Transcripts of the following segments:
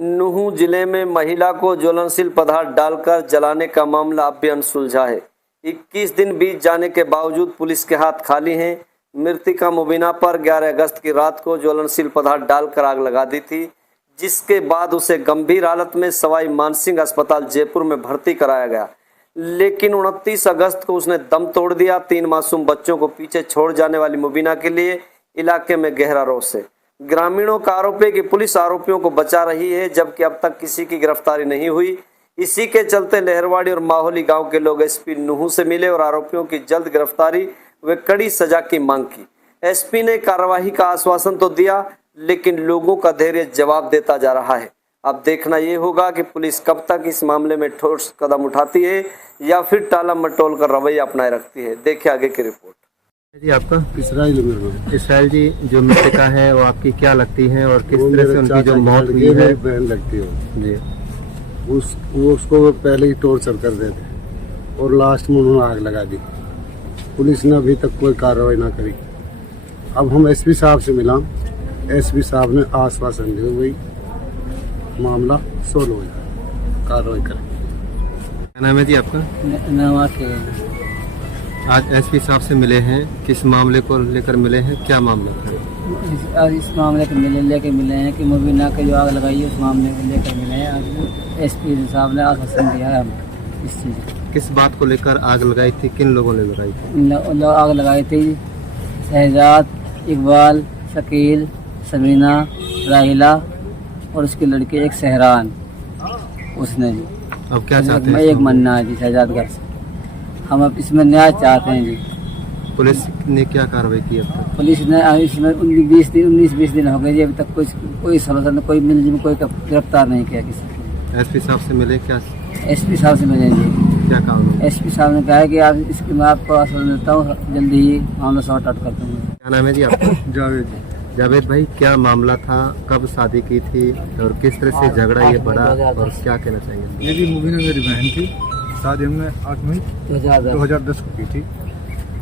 नूंह जिले में महिला को ज्वलनशील पदार्थ डालकर जलाने का मामला अब भी अनसुलझा है। 21 दिन बीत जाने के बावजूद पुलिस के हाथ खाली हैं। मृतका मुबीना पर 11 अगस्त की रात को ज्वलनशील पदार्थ डालकर आग लगा दी थी, जिसके बाद उसे गंभीर हालत में सवाई मानसिंह अस्पताल जयपुर में भर्ती कराया गया, लेकिन 29 अगस्त को उसने दम तोड़ दिया। 3 मासूम बच्चों को पीछे छोड़ जाने वाली मुबीना के लिए इलाके में गहरा रोष है। ग्रामीणों का आरोप है कि पुलिस आरोपियों को बचा रही है, जबकि अब तक किसी की गिरफ्तारी नहीं हुई। इसी के चलते लहरवाड़ी और माहौली गांव के लोग एसपी नूंह से मिले और आरोपियों की जल्द गिरफ्तारी व कड़ी सजा की मांग की। एसपी ने कार्यवाही का आश्वासन तो दिया, लेकिन लोगों का धैर्य जवाब देता जा रहा है। अब देखना ये होगा कि पुलिस कब तक इस मामले में ठोस कदम उठाती है या फिर टाला मटोल कर रवैया अपनाए रखती है। देखिए आगे की रिपोर्ट। जी आपका इसराइल जी, जो मृतका है वो आपकी क्या लगती है और किस तरह से उनकी जो मौत हुई है? बहन लगती है जी। उसको पहले ही टॉर्चर कर देते और लास्ट में उन्होंने आग लगा दी। पुलिस ने अभी तक कोई कार्रवाई ना करी। अब हम एसपी साहब से मिला, एसपी साहब ने आश्वासन दिया भाई मामला सोल्व हो जाए, कार्रवाई करें। क्या नाम है जी आपका? नवाज के आज एसपी साहब से मिले हैं, किस मामले को लेकर मिले हैं, क्या मामला था? इस मामले को लेकर मिले हैं कि मुबीना के जो आग लगाई है उस मामले को लेकर मिले हैं। आज एसपी साहब ने आश्वासन दिया है इस चीज़। किस बात को लेकर आग लगाई थी, किन लोगों ने लगाई थी? आग लगाई थी शहजाद, इकबाल, शकील, समीना, राहिला और उसके लड़के एक सहरान, उसने जी। अब क्या चाहते हैं? एक मन्ना है जी शहजाद घर से। हम अब इसमें न्याय चाहते हैं जी। पुलिस ने क्या कार्रवाई की अब तक? पुलिस ने इसमें 19-20 दिन हो गए जी, अभी तक कोई सलूशन, कोई मिलजुल, कोई गिरफ्तार नहीं किया किसी को। एसपी साहब से मिले क्या? एसपी साहब से मिले जी। क्या कहा? एसपी साहब ने कहा है कि आप इसके मैं आपको आश्वासन देता हूँ, जल्दी ही मामला सॉर्ट आउट कर दूँगा। क्या नाम है जी आपका? जावेद। जावेद भाई, क्या मामला था, कब शादी की थी और किस तरह से झगड़ा ये बढ़ा और क्या कहना चाहेंगे? ये जी मुबीना मेरी बहन थी। शादी हमने 8 मई 2010 को की थी।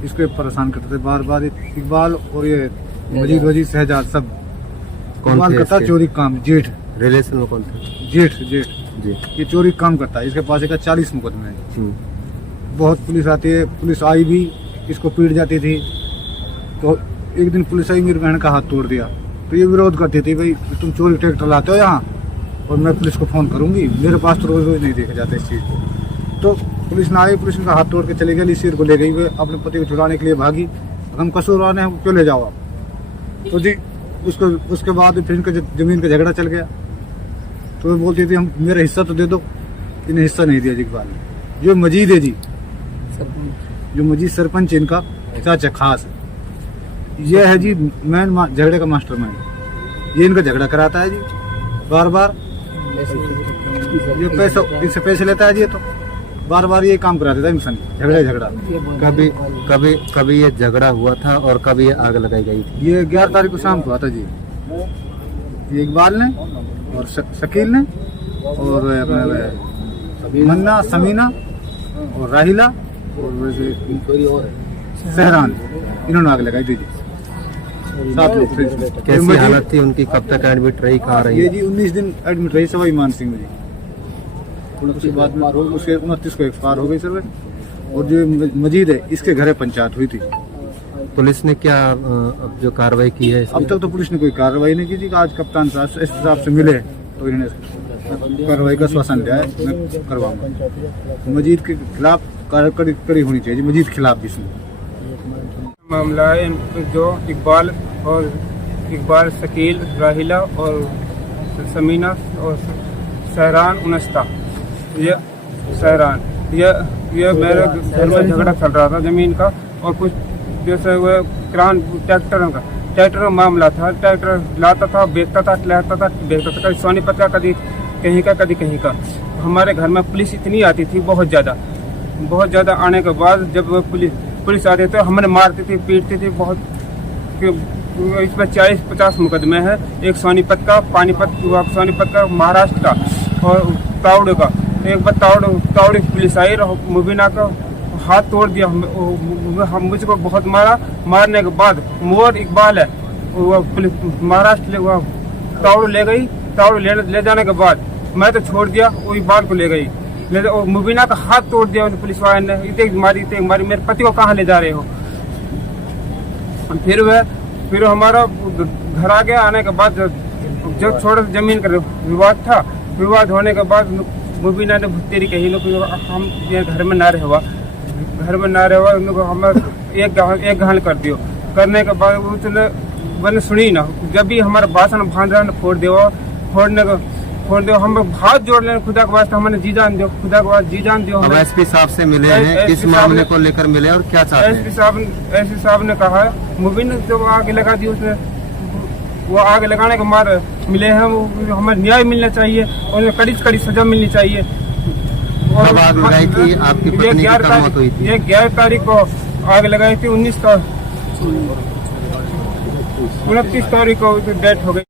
इसको परेशान करते थे बार बार। इकबाल और ये मजीद वजीद शहजाद सब। कौन थे करता चोरी काम, जेठ रिलेशन में कौन थे? जेठ जी। ये चोरी काम करता है। इसके पास एक 40 मुकदमे है। बहुत पुलिस आती है, पुलिस आई भी इसको पीट जाती थी। तो एक दिन पुलिस आई, मेरी बहन का हाथ तोड़ दिया। तो ये विरोध करती थी, भाई तुम चोरी ट्रैक्टर लाते हो यहाँ और मैं पुलिस को फ़ोन करूँगी, मेरे पास तो रोज़ रोज़ नहीं देखा जाता इस चीज़ को। तो पुलिस ना आई, पुलिस उनका हाथ तोड़ के चली गई, सिर को ले गई। वे अपने पति को छुड़ाने के लिए भागी। हम कसूरवार हैं, क्यों ले जाओ आप? तो जी उसके बाद फिर इनका ज़मीन का झगड़ा चल गया। तो वो बोलती थी हम मेरा हिस्सा तो दे दो, इन्हें हिस्सा नहीं दिया। इकबाल ने, जो मजीद है जी, जो मजीद सरपंच इनका चाचा खास है, ये है जी मैन झगड़े का मास्टरमाइंड। ये इनका झगड़ा कराता है जी बार बार। ये पैसा इनसे पैसे लेता है जी, तो बार बार ये काम करा देता है इंसान, झगड़ा। कभी ये झगड़ा हुआ था और कभी ये आग लगाई गई थी? ये 11 तारीख को शाम को आता जी। ये इकबाल ने और शकील ने और मन्ना, समीना और राहिला और सहरान, इन्होंने आग लगाई थी जी। 7 लोग थे। कैसी हालत थी उनकी, कब तक एडमिट रही, कहाँ रही? ये जी 19 दिन एडमिट रही सवाई मानसिंह में जी। उसके बाद में उसके 29 को एक्सपायर हो गई सर। और जो मजीद है, इसके घरे पंचायत हुई थी। पुलिस ने क्या अब जो कार्रवाई की है? अब तक तो पुलिस ने कोई कार्रवाई नहीं की थी। आज कप्तान साहब एसपी साहब से मिले तो इन्होंने कार्रवाई का आश्वासन दिया है, मैं करवाऊंगा। मजीद के खिलाफ कार्रवाई कड़ी होनी चाहिए, मजीद के खिलाफ भी। मामला है जो इकबाल, शकील, राहिला और समीना और सहरान, उनस्ता, ये सहरान, ये मेरे घर में झगड़ा चल रहा था ज़मीन का। और कुछ जैसे वो ट्रैक्टर का मामला था। ट्रैक्टर लाता था, बेचता था, कभी सोनीपत का, कभी कहीं का, कभी कहीं का। हमारे घर में पुलिस इतनी आती थी, बहुत ज़्यादा आने के बाद जब पुलिस आती तो हमने मारती थी, पीटती थी बहुत। इसमें 40-50 मुकदमे हैं। एक सोनीपत का, सोनीपत का, महाराष्ट्र का और तावड़े का। एक बार तावड़े पुलिस आई, मुबीना का हाथ तोड़ दिया। हम मुझको बहुत मारा। मारने के बाद मोर इकबाल है, वो पुलिस महाराष्ट्र तावड़ ले गई। ताड़ ले जाने के बाद मैं तो छोड़ दिया, वही बाल को ले गई, और मुबीना का हाथ तोड़ दिया पुलिस वाले ने। इतने मारी मेरे पति को कहाँ ले जा रहे हो। फिर हमारा घर आ गया। आने के बाद जब छोड़ जमीन का विवाद था, विवाद होने के बाद मुबीना ने तेरी कही लो हम ये घर में ना रहे, हम एक घाल कर दियो। करने के बाद उसने मैंने सुनी ना, जब भी हमारा बासन भांजा ने फोड़ दो, हम हाथ जोड़ लें खुदा के वास्ते, हमने जी जान दियो, खुदा के वास्ते जी जान दियो। अब एसपी साहब से मिले हैं, किस मामले को लेकर मिले और क्या चाहते हैं? एसपी साहब ने कहा है मुबीन जो आग लगा दी, उसने वो आग लगाने के मार मिले हैं, वो हमें न्याय मिलना चाहिए और कड़ी से कड़ी सजा मिलनी चाहिए। कब आग लगाई थी? आपकी पत्नी की कब मौत हुई थी? 11 तारीख को आग लगाई थी, 29 तारीख को डेथ हो गई।